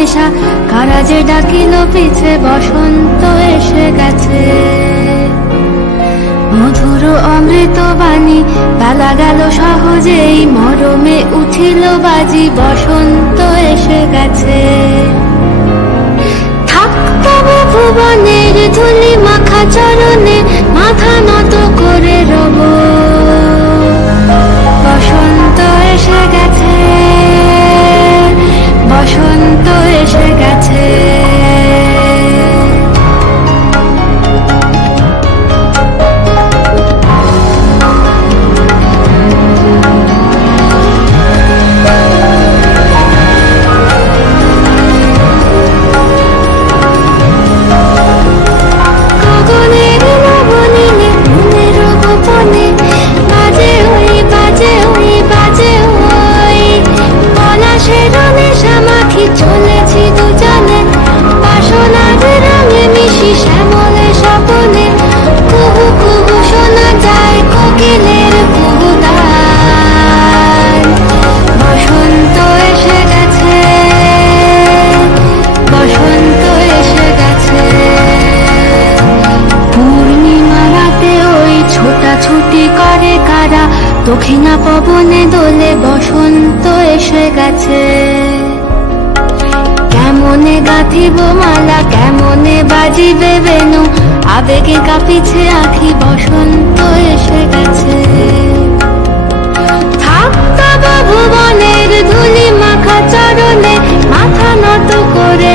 নেশা, কারা যে ডাকিল পিছে, বসন্ত এসে গেছে। মধুর অমৃত বাণী, বেলা গেল সহজেই, মরমে উঠিল বাজি, বসন্ত এসে গেছে। থাকতবে ভুবনের ধুলি মাখা চরণে, মাথা নত করে রব। বসন্ত এসে গেছে, বসন্ত এসে গেছে। চলেছি দুজনে বাসনার রঙে মিশি, শ্যামলে স্বপনে কুহু কুহু শোনা যায় কোকিলের কুহুতান। বসন্ত এসে গেছে, বসন্ত এসে গেছে। পূর্ণিমা রাতে ওই ছোটাছুটি করে কারা, দক্ষিণা পবনে দোলে, বসন্ত এসে গেছে। কেমনে গাঁথিব মালা, কেমনে বাজিবে বেনু, আবেগে কাঁপিছে আঁখি, বসন্ত এসে গেছে। থাকতব ভুবনের ধুলি মাখা চরণে, মাথা নত করে